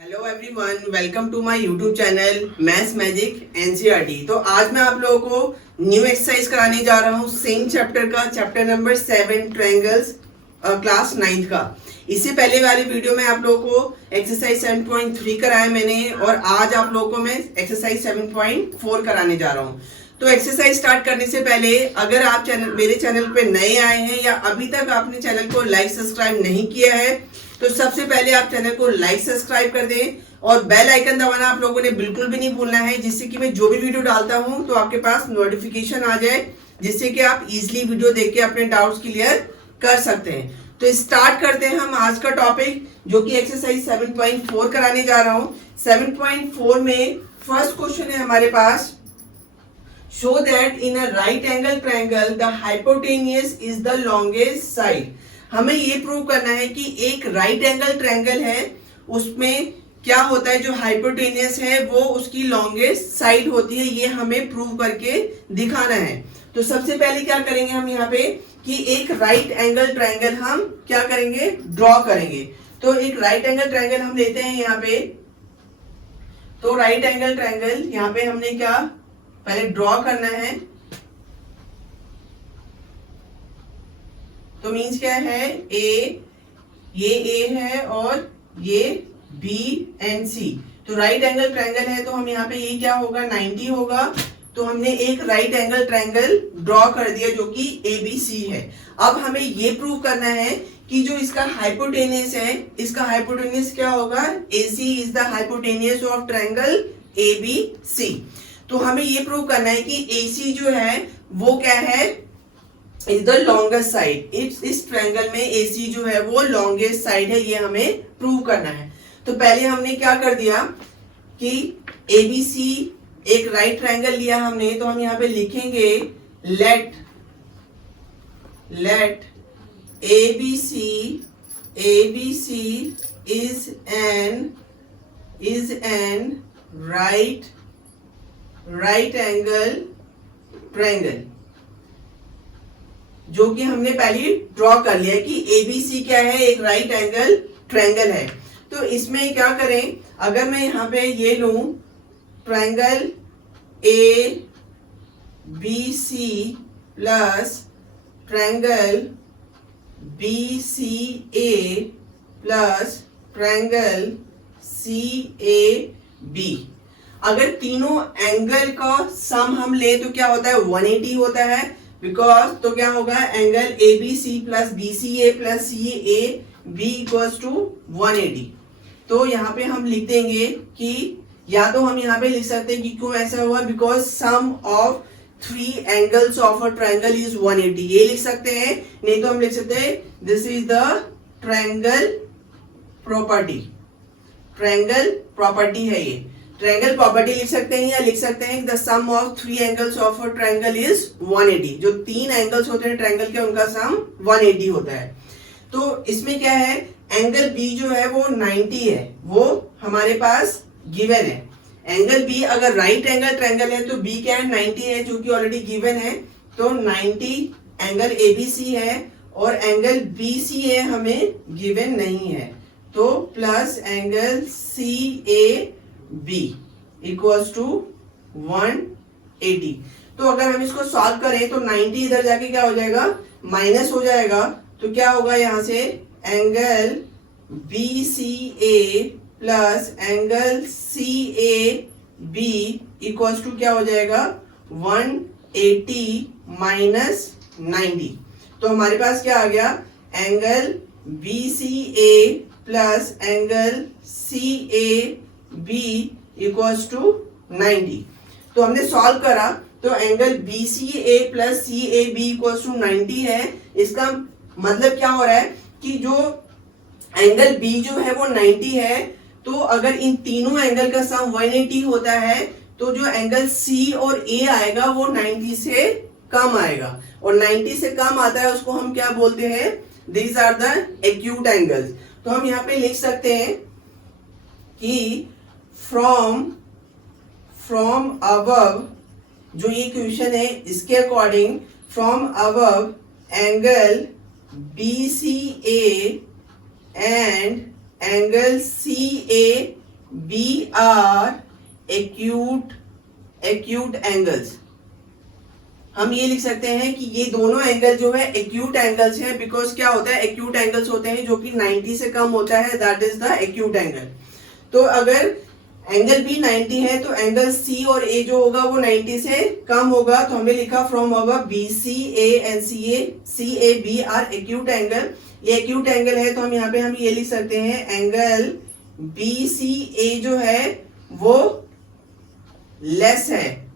Hello everyone, welcome to my YouTube channel maths magic NCERT. तो आज मैं आप लोगों को न्यू एक्सरसाइज कराने जा रहा हूँ सेम चैप्टर का, चैप्टर नंबर 7 ट्रायंगल्स, क्लास 9 का। इससे पहले वाली वीडियो में आप लोगों को एक्सरसाइज 7.3 कराया मैंने, और आज आप लोगों को मैं एक्सरसाइज 7.4 कराने जा रहा हूँ। तो एक्सरसाइज स्टार्ट करने से पहले अगर आप मेरे चैनल पे नए आए हैं या अभी तक आपने चैनल को लाइक सब्सक्राइब नहीं किया है, तो सबसे पहले आप चैनल को लाइक सब्सक्राइब कर दें और बेल आइकन दबाना आप लोगों ने बिल्कुल भी नहीं भूलना है, जिससे कि मैं जो भी वीडियो डालता हूं तो आपके पास नोटिफिकेशन आ जाए, जिससे कि आप इजीली वीडियो देख के अपने डाउट्स क्लियर कर सकते हैं। तो स्टार्ट करते हैं हम आज का टॉपिक, जो कि एक्सरसाइज 7.4 कराने जा रहा हूं। 7.4 में फर्स्ट क्वेश्चन है हमारे पास, show that in a right angle triangle the hypotenuse is the longest side. हमें ये प्रूव करना है कि एक राइट एंगल ट्रायंगल है, उसमें क्या होता है, जो हाइपोटेनियस है वो उसकी लॉन्गेस्ट साइड होती है। ये हमें प्रूव करके दिखाना है। तो सबसे पहले क्या करेंगे हम यहाँ पे कि एक राइट एंगल ट्रायंगल हम क्या करेंगे, ड्रॉ करेंगे। तो एक राइट एंगल ट्रायंगल हम लेते हैं यहाँ पे। तो राइट एंगल ट्रायंगल यहाँ पे हमने क्या पहले ड्रॉ करना है। तो मीन्स क्या है, ये ए है और ये बी एंड सी। तो राइट एंगल ट्रायंगल है, तो हम यहाँ पे ये क्या होगा, 90 होगा। तो हमने एक राइट एंगल ट्रायंगल ड्रॉ कर दिया जो कि एबीसी है। अब हमें ये प्रूव करना है कि जो इसका हाइपोटेनियस है, इसका हाइपोटेनियस क्या होगा, AC is the hypotenuse of triangle ABC. तो हमें ये प्रूव करना है कि AC जो है वो क्या है, इज द लॉन्गेस्ट साइड। इस ट्रायंगल में AC जो है वो लॉन्गेस्ट साइड है, ये हमें प्रूव करना है। तो पहले हमने क्या कर दिया कि ABC एक राइट ट्रायंगल लिया हमने, तो हम यहाँ पे लिखेंगे लेट ABC is an right angle triangle, जो कि हमने पहले ड्रॉ कर लिया है कि ABC क्या है, एक राइट एंगल ट्रायंगल है। तो इसमें क्या करें, अगर मैं यहाँ पे ये लूं triangle ABC plus triangle BCA plus triangle CAB, अगर तीनों एंगल का सम हम ले तो क्या होता है, 180 होता है। बिकॉज तो क्या होगा, angle ABC plus BCA plus CAB equals to 180। तो यहाँ पे हम लिख देंगे कि, या तो हम यहाँ पे लिख सकते हैं कि क्यों ऐसा हुआ, because sum of 3 angles of a triangle is 180, ये लिख सकते हैं। नहीं तो हम लिख सकते हैं this is the triangle property. Triangle property है ये, ट्रायंगल प्रॉपर्टी लिख सकते हैं, या लिख सकते हैं the sum of 3 angles of a triangle is 180। जो 3 एंगल्स होते हैं ट्रायंगल के, उनका सम 180 होता है। तो इसमें क्या है, एंगल B जो है वो 90 है, वो हमारे पास गिवन है। एंगल B अगर राइट एंगल ट्रायंगल है तो B क्या है, 90 है, जो कि ऑलरेडी गिवन है। तो 90 एंगल ABC है और एंगल BCA हमें गिवन नहीं है, तो plus angle CAB equals to 180। तो अगर हम इसको सॉल्व करें तो 90 इधर जाके क्या हो जाएगा, माइनस हो जाएगा। तो क्या होगा यहाँ से, angle BCA plus angle CAB equals to क्या हो जाएगा, 180 माइनस 90। तो हमारे पास क्या आ गया, angle BCA plus angle CAB equals to 90। तो हमने सॉल्व करा, तो angle BCA plus CAB equals to 90 है। इसका मतलब क्या हो रहा है कि जो एंगल B जो है वो 90 है, तो अगर इन तीनों एंगल का सम 180 होता है, तो जो एंगल C और A आएगा वो 90 से कम आएगा, और 90 से कम आता है उसको हम क्या बोलते हैं, these are the acute angles. तो हम यहाँ पे लिख सकते हैं कि फ्रॉम अबव, जो ये क्वेश्चन है इसके according, from above angle BCA and angle CAB be are acute angles. हम ये लिख सकते हैं कि ये दोनों एंगल जो है एक्यूट एंगल्स हैं, बिकॉज क्या होता है, एक्यूट एंगल्स होते हैं जो कि 90 से कम होता है, that is the acute angle. तो अगर एंगल बी 90 है तो एंगल सी और ए जो होगा वो 90 से कम होगा, तो हमें लिखा फ्रॉम होगा B C A and C A B are acute angle. ये एक्यूट एंगल है तो हम यहाँ पे हम ये लिख सकते हैं एंगल बी सी ए जो है वो लेस है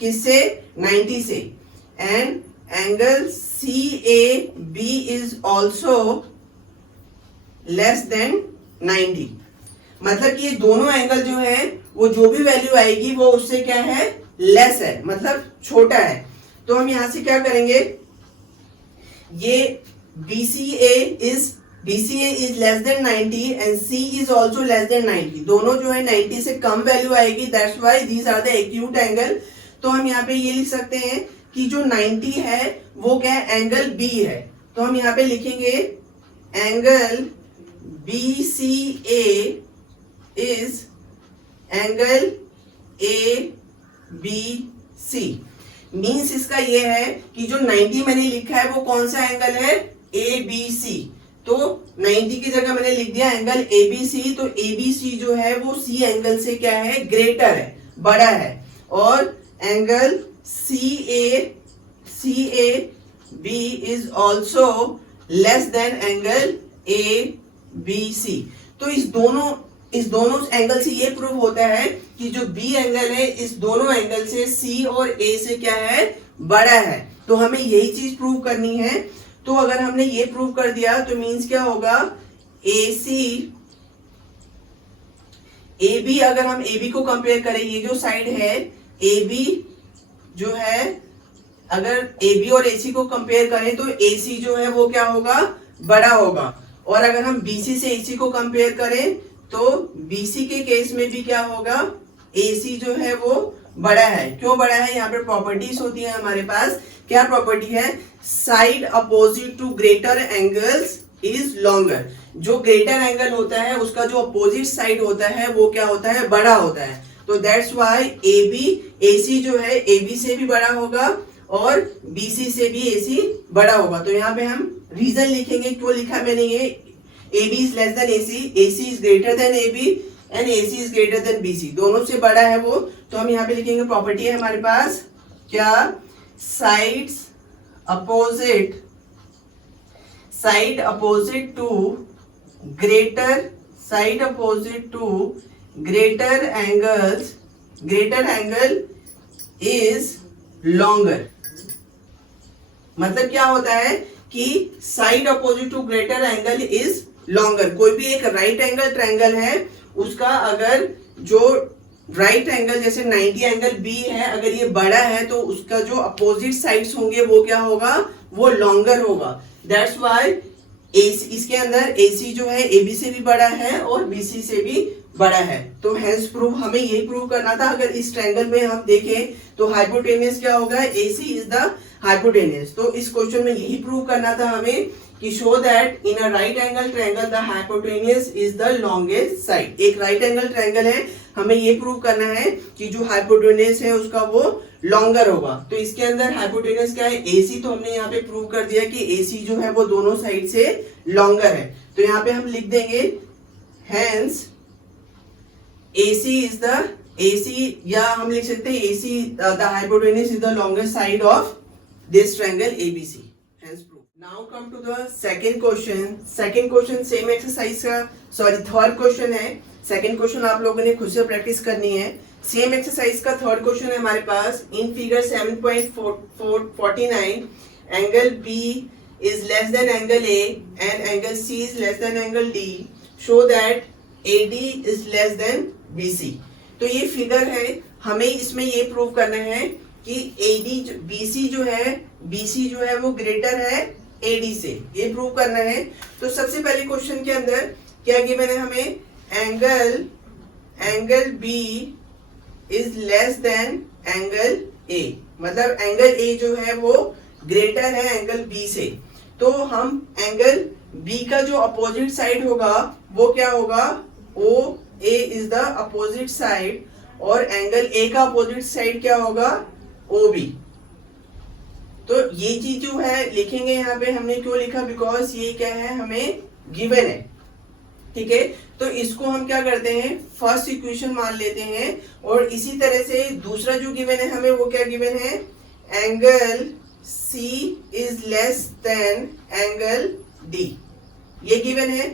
किससे, 90 से, and angle C A B is also less than 90। मतलब कि ये दोनों एंगल जो है वो जो भी वैल्यू आएगी वो उससे क्या है, लेस है, मतलब छोटा है। तो हम यहां से क्या करेंगे, ये BCA is less than 90 and C is also less than 90, दोनों जो है 90 से कम वैल्यू आएगी, that's why these are the acute angle. तो हम यहाँ पे ये लिख सकते हैं कि जो 90 है वो क्या है, एंगल B है। तो हम यहाँ पे लिखेंगे angle BCA is angle ABC। Means इसका ये है कि जो 90 मैंने लिखा है वो कौन सा एंगल है, ABC। तो 90 की जगह मैंने लिख दिया एंगल ABC। तो ABC जो है वो C एंगल से क्या है, ग्रेटर है, बड़ा है। और angle CAB is also less than angle ABC। तो इस दोनों एंगल से ये प्रूव होता है कि जो B एंगल है इस दोनों एंगल से C और A से क्या है, बड़ा है। तो हमें यही चीज प्रूव करनी है। तो अगर हमने ये प्रूव कर दिया तो मींस क्या होगा, AB अगर हम AB को कंपेयर करें, ये जो साइड है AB जो है, अगर AB और AC को कंपेयर करें तो AC जो है वो क्या होगा, बड़ा होगा। और अगर हम BC से AC को कंपेयर करें तो BC के केस में भी क्या होगा, AC जो है वो बड़ा है। क्यों बड़ा है, यहाँ पे प्रॉपर्टीज होती है हमारे पास। क्या प्रॉपर्टी है, side opposite to greater angles is longer. जो ग्रेटर एंगल होता है उसका जो अपोजिट साइड होता है वो क्या होता है, बड़ा होता है। तो दैट्स व्हाई AC जो है AB से भी बड़ा होगा और BC से भी AC बड़ा होगा। तो यहाँ पे हम रीजन लिखेंगे, क्यों लिखा मैंने ये, AB is less than AC is greater than AB and AC is greater than BC, दोनों से बड़ा है वो। तो हम यहाँ पे लिखेंगे प्रॉपर्टी है हमारे पास क्या, side opposite to greater angle is longer. मतलब क्या होता है कि side opposite to greater angle is longer. कोई भी एक राइट एंगल ट्रायंगल है, उसका अगर जो राइट एंगल जैसे 90 एंगल B है, अगर ये बड़ा है तो उसका जो अपोजिट साइड्स होंगे वो क्या होगा, वो लॉन्गर होगा। दैट्स व्हाई इसके अंदर AC जो है AB से भी बड़ा है और BC से भी बड़ा है। तो हेंस प्रूव हमें यही प्रूव करना था। अगर इस ट्रायंगल में हम देखें तो हाइपोटेनियस क्या होगा, AC इज द हाइपोटेनियस। तो इस क्वेश्चन में यही प्रूव करना था हमें कि show that in a right angle triangle the hypotenuse is the longest side. एक राइट एंगल ट्रायंगल है, हमें ये प्रूव करना है कि जो हाइपोटेनियस है उसका वो लॉन्गर होगा। तो इसके अंदर हाइपोटेनियस क्या है, AC। तो हमने यहाँ पे प्रूव कर दिया कि AC जो है वो दोनों साइड से लॉन्गर है। तो यहाँ पे हम लिख देंगे हेंस AC या हम लिख सकते हैं AC the hypotenuse is the longest side of this triangle ABC। Hence prove. Now come to the second question same exercise का, सॉरी थर्ड क्वेश्चन है। सेकंड क्वेश्चन आप लोगों ने खुद से प्रैक्टिस करनी है। सेम एक्सरसाइज का थर्ड क्वेश्चन है हमारे पास। In figure 7.49 angle B is less than angle A and angle C is less than angle D. Show that AD is less than BC. तो ये फिगर है, हमें इसमें ये प्रूव करना है कि BC जो है वो ग्रेटर है AD से, ये प्रूव करना है। तो सबसे पहले क्वेश्चन के अंदर क्या गिवन है हमें, angle B is less than angle A, मतलब एंगल A जो है वो ग्रेटर है एंगल B से। तो हम एंगल B का जो अपोजिट साइड होगा वो क्या होगा, OA is the the opposite side, और एंगल ए का अपोजिट साइड क्या होगा, ओ बी। तो ये चीज जो है लिखेंगे यहाँ पे, हमने क्यों लिखा, बिकॉज ये क्या है, हमें गिवन है, ठीक है। तो इसको हम क्या करते हैं, फर्स्ट इक्वेशन मान लेते हैं। और इसी तरह से दूसरा जो गिवन है हमें, वो क्या गिवन है, angle C is less than angle D, ये गिवन है।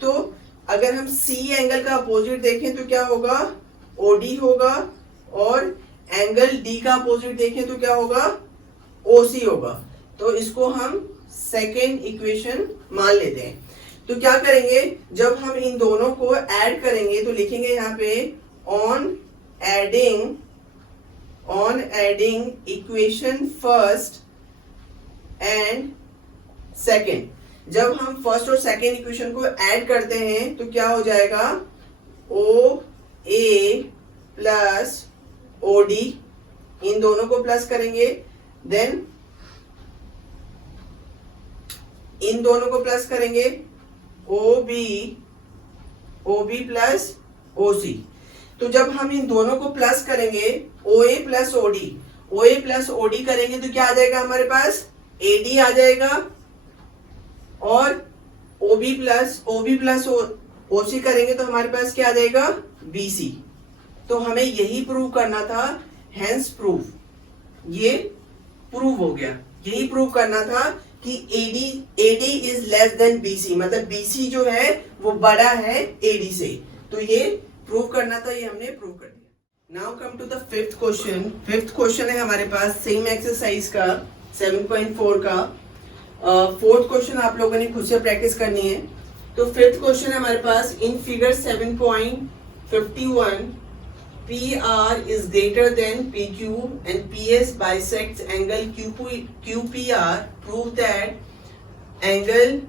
तो अगर हम सी एंगल का अपोजिट देखें तो क्या होगा, ओडी होगा, और एंगल डी का अपोजिट देखें तो क्या होगा, ओसी होगा। तो इसको हम सेकेंड इक्वेशन मान लेते हैं। तो क्या करेंगे, जब हम इन दोनों को ऐड करेंगे तो लिखेंगे यहाँ पे on adding equation first and second. जब हम फर्स्ट और सेकेंड इक्वेशन को ऐड करते हैं तो क्या हो जाएगा, ओ ए प्लस ओ डी, इन दोनों को प्लस करेंगे, देन इन दोनों को प्लस करेंगे, ओ बी प्लस ओ सी। तो जब हम इन दोनों को प्लस करेंगे, ओ ए प्लस ओ डी करेंगे तो क्या आ जाएगा हमारे पास, ए डी आ जाएगा, और ओ बी प्लस ओ सी करेंगे तो हमारे पास क्या आ जाएगा, बी सी। तो हमें यही प्रूव करना था, हेंस प्रूफ, ये प्रूव हो गया। यही प्रूव करना था कि AD is less then BC, मतलब BC जो है वो बड़ा है AD से। तो ये प्रूव करना था, ये हमने प्रूव कर दिया। Now come to the fifth question. Fifth question है हमारे पास सेम एक्सरसाइज का 7.4 का। फोर्थ क्वेश्चन आप लोगों ने खुद से प्रैक्टिस करनी है। तो फिफ्थ क्वेश्चन है हमारे पास, in figure 7.51 PR is greater than PQ and PS bisects angle QPR. Prove that angle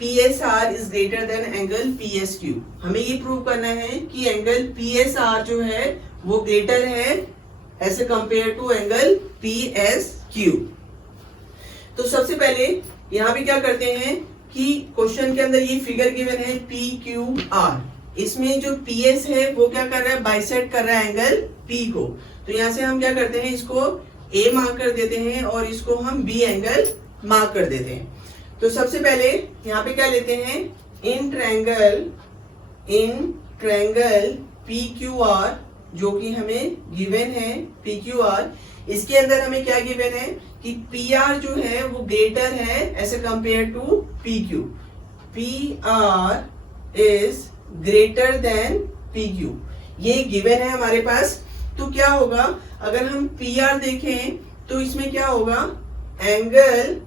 PSR is greater than angle PSQ. हमें ये प्रूव करना है कि एंगल PSR जो है वो ग्रेटर है ऐसे कंपेयर टू एंगल PSQ। तो सबसे पहले यहाँ पे क्या करते हैं कि क्वेश्चन के अंदर ये फिगर गिवन है PQR, इसमें जो PS है वो क्या कर रहा है, बाइसेक्ट कर रहा है एंगल P को। तो यहाँ से हम क्या करते हैं, इसको A मार्क कर देते हैं और इसको हम B एंगल मार्क कर देते हैं। तो सबसे पहले यहाँ पे क्या लेते हैं, इन ट्रायंगल PQR जो कि हमें गिवन है PQR, इसके अंदर हमें क्या गिवन है कि PR जो है वो ग्रेटर है as compare to PQ। PR is greater than PQ, ये गिवन है हमारे पास। तो क्या होगा, अगर हम PR देखें तो इसमें क्या होगा, एंगल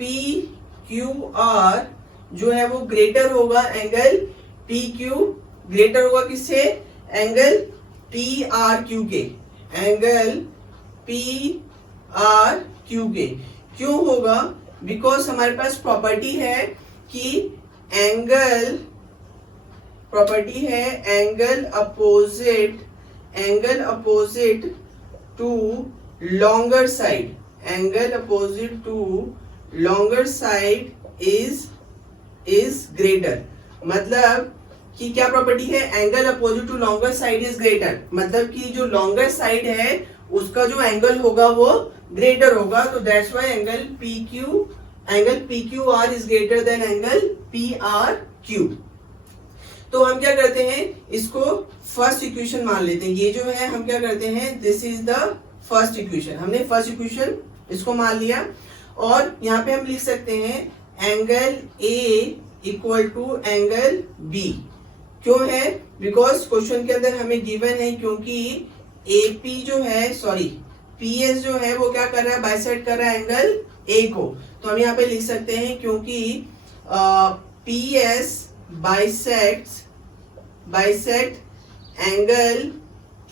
PQR जो है वो ग्रेटर होगा एंगल PQ, ग्रेटर होगा किससे, एंगल PRQ के, एंगल PRQ के। क्यों होगा, बिकॉज हमारे पास प्रॉपर्टी है कि angle opposite to longer side, angle opposite to longer side is greater. मतलब कि क्या प्रॉपर्टी है, angle opposite to longer side is greater, मतलब कि जो लॉन्गर साइड है उसका जो एंगल होगा वो ग्रेटर होगा। तो that's why angle PQR is greater than angle PRQ। तो हम क्या करते हैं, इसको फर्स्ट इक्वेशन मान लेते हैं। ये जो है हम क्या करते हैं, this is the first equation, हमने फर्स्ट इक्वेशन इसको मान लिया। और यहाँ पे हम लिख सकते हैं angle A equal to angle B। क्यों है, बिकॉज क्वेश्चन के अंदर हमें गिवन है, क्योंकि AP जो है, सॉरी PS जो है वो क्या कर रहा है, बाइसेक्ट कर रहा है एंगल A को। तो हम यहाँ पे लिख सकते हैं क्योंकि PS bisect angle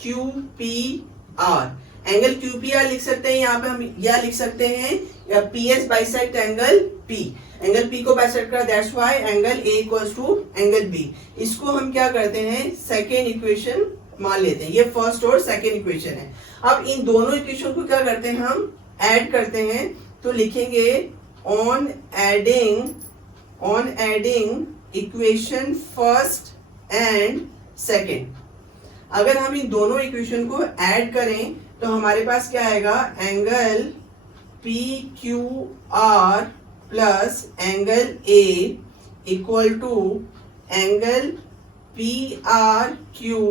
QPR, angle QPR लिख सकते हैं, यहाँ पे हम यह लिख सकते हैं या PS bisect angle P, angle P को बाइसेक्ट करा, that's why angle A equals to angle B। इसको हम क्या करते हैं, सेकेंड इक्वेशन मान लेते हैं। ये फर्स्ट और सेकेंड इक्वेशन है। अब इन दोनों इक्वेशन को क्या करते हैं, हम ऐड करते हैं। तो लिखेंगे on adding equation first and second. अगर हम इन दोनों इक्वेशन को ऐड करें तो हमारे पास क्या आएगा, angle P Q R plus angle A equal to angle P R Q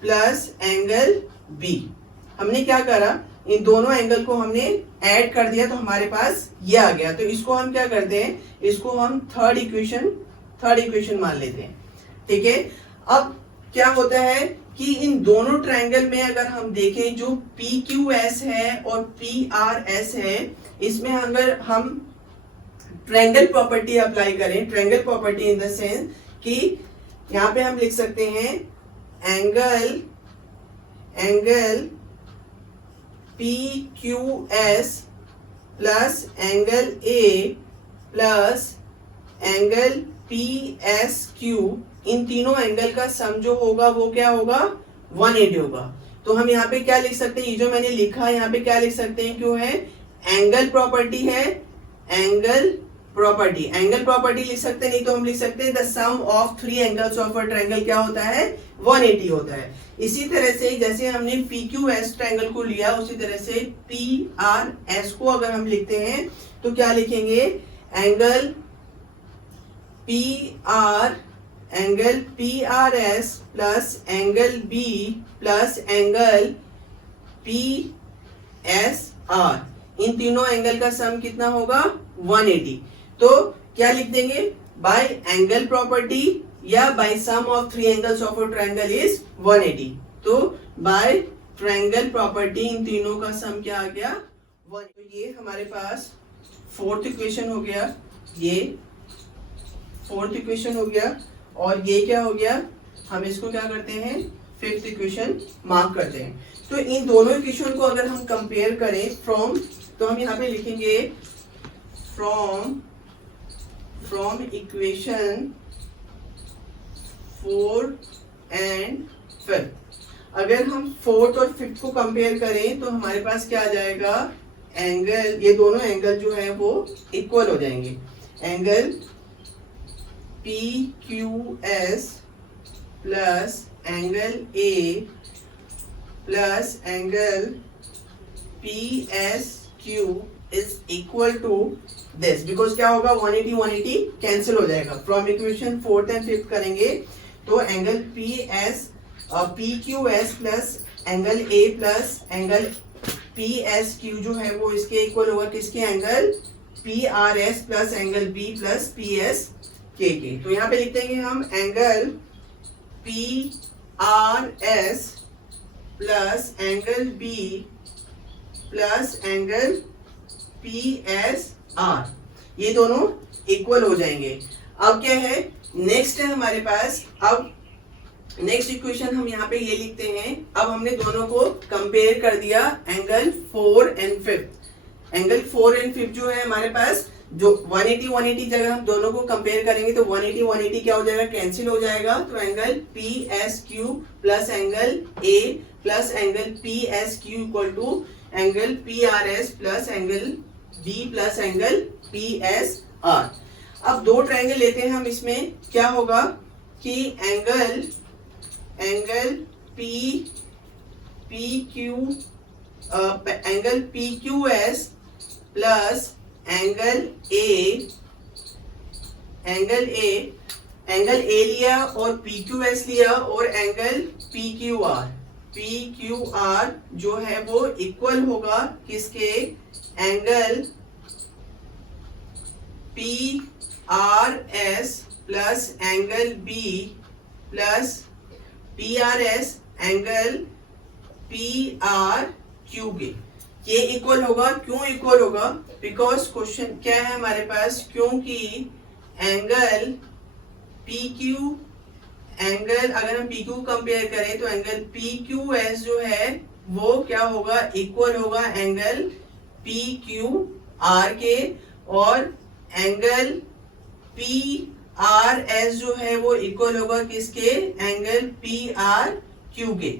plus angle B. हमने क्या करा, इन दोनों एंगल को हमने ऐड कर दिया तो हमारे पास ये आ गया। तो इसको हम क्या करते हैं, इसको हम थर्ड इक्वेशन मान लेते हैं। ठीक है, अब क्या होता है कि इन दोनों ट्रायंगल में अगर हम देखें जो पी क्यू एस है और पी आर एस है, इसमें अगर हम ट्रायंगल प्रॉपर्टी अप्लाई करें, triangle property in the sense कि यहाँ पे हम लिख सकते हैं angle P Q S plus angle A plus angle P S Q, इन तीनों एंगल का सम जो होगा वो क्या होगा, 180 होगा। तो हम यहाँ पे क्या लिख सकते हैं, ये जो मैंने लिखा यहाँ पे क्या लिख सकते हैं, क्यों है, एंगल प्रॉपर्टी है, एंगल प्रॉपर्टी लिख सकते हैं, नहीं तो हम लिख सकते हैं the sum of three angles of a triangle क्या होता है, 180 होता है। इसी तरह से जैसे हमने पी क्यू एस ट्रायंगल को लिया, उसी तरह से पी आर एस को अगर हम लिखते हैं तो क्या लिखेंगे, angle P R S plus angle B plus angle P S R, इन तीनों एंगल का सम कितना होगा, 180। तो क्या लिख देंगे, बाय एंगल प्रॉपर्टी या by sum of three angles of a triangle is 180। तो बाय ट्रायंगल प्रॉपर्टी इन तीनों का सम क्या आ गया, 1। तो ये हमारे पास फोर्थ इक्वेशन हो गया, ये फोर्थ इक्वेशन हो गया, और ये क्या हो गया, हम इसको क्या करते हैं, फिफ्थ इक्वेशन मार्क करते हैं। तो इन दोनों इक्वेशन को अगर हम कंपेयर करें फ्रॉम, तो हम यहाँ पे लिखेंगे फ्रॉम इक्वेशन 4 एंड 5। अगर हम फोर्थ और फिफ्थ को कंपेयर करें तो हमारे पास क्या आ जाएगा, एंगल, ये दोनों एंगल जो है वो इक्वल हो जाएंगे। Angle P Q S plus angle A plus angle P S Q is equal to this, because क्या होगा, 180 कैंसिल हो जाएगा। From equation fourth and fifth करेंगे तो angle P Q S plus angle A plus angle P S Q जो है वो इसके इक्वल होगा किसके, angle P R S plus angle B plus P S के। तो यहाँ पे लिख देंगे हम angle P R S plus angle B plus angle P S R, ये दोनों इक्वल हो जाएंगे। अब क्या है, नेक्स्ट है हमारे पास, अब नेक्स्ट इक्वेशन हम यहाँ पे ये लिखते हैं। अब हमने दोनों को कंपेयर कर दिया, एंगल 4 एंड 5। एंगल 4 एंड 5 जो है हमारे पास, जो 180 जगह हम दोनों को कंपेयर करेंगे तो 180 क्या हो जाएगा, कैंसिल हो जाएगा। तो angle P S Q plus angle A plus angle P S Q equal to angle P R S plus angle B plus angle P S R. अब दो ट्रायंगल लेते हैं हम, इसमें क्या होगा कि angle P Q S plus angle ए लिया और पी क्यू एस लिया और एंगल पी क्यू आर जो है वो इक्वल होगा किसके, angle P R S plus angle B plus P R S angle P R Q के। ये इक्वल होगा, क्यों इक्वल होगा, बिकॉज क्वेश्चन क्या है हमारे पास, क्योंकि एंगल पी क्यू, एंगल अगर हम पी क्यू कंपेयर करें तो एंगल पी क्यू एस जो है वो क्या होगा, इक्वल होगा एंगल पी क्यू आर के, और एंगल पी आर एस जो है वो इक्वल होगा किसके, एंगल पी आर क्यू के।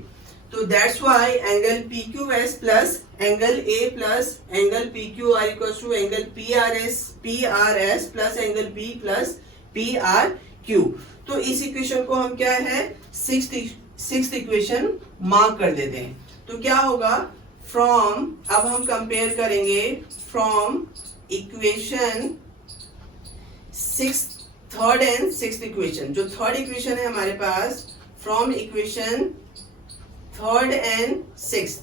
तो that's why angle P Q S plus angle A plus angle P Q R equal to angle P R S plus angle B plus P R Q. तो इस equation को हम क्या है sixth equation mark कर देते हैं। तो क्या होगा फ्रॉम, अब हम कंपेयर करेंगे from equation third and sixth equation. जो थर्ड इक्वेशन है हमारे पास from equation third and sixth,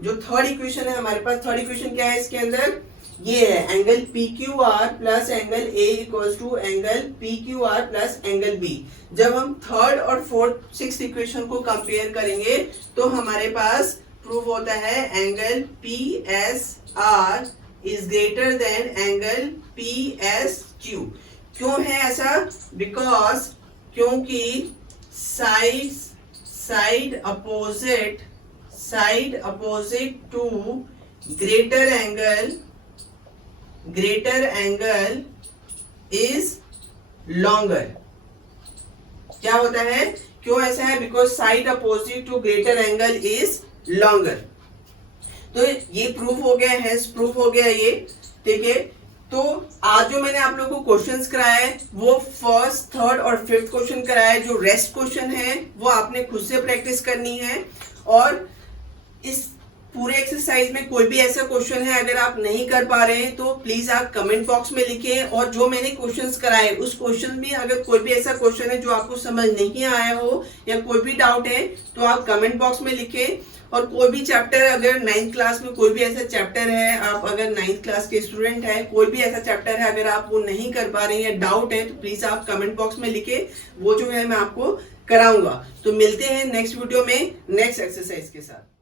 जो थर्ड इक्वेशन है हमारे पास, थर्ड इक्वेशन क्या है इसके अंदर, ये है angle P Q R plus angle A equals to angle P Q R plus angle B. जब हम थर्ड और फोर्थ सिक्स्थ इक्वेशन को कंपेयर करेंगे तो हमारे पास प्रूफ होता है angle P S R is greater than angle P S Q. क्यों है ऐसा? बिकॉज क्योंकि side opposite to greater angle is longer. क्या होता है, क्यों ऐसा है? Because side opposite to greater angle is longer. तो ये प्रूफ हो गया है, प्रूफ हो गया ये, ठीक है। तो आज जो मैंने आप लोगों को क्वेश्चंस कराया है वो फर्स्ट, थर्ड और फिफ्थ क्वेश्चन कराया है। जो रेस्ट क्वेश्चन है वो आपने खुद से प्रैक्टिस करनी है। और इस पूरे एक्सरसाइज में कोई भी ऐसा क्वेश्चन है अगर आप नहीं कर पा रहे हैं तो प्लीज आप कमेंट बॉक्स में लिखें। और जो मैंने क्वेश्चंस कराए उस क्वेश्चन में अगर कोई भी ऐसा क्वेश्चन है जो आपको समझ नहीं आया हो या कोई भी डाउट है तो आप कमेंट बॉक्स में लिखें। और कोई भी चैप्टर, अगर 9th क्लास में कोई भी ऐसा चैप्टर है, आप अगर 9th क्लास के स्टूडेंट है, कोई भी ऐसा चैप्टर है अगर आप वो नहीं कर पा रहे हैं या डाउट है तो प्लीज आप कमेंट बॉक्स में लिखे, वो जो है मैं आपको कराऊंगा। तो मिलते हैं नेक्स्ट वीडियो में नेक्स्ट एक्सरसाइज के साथ।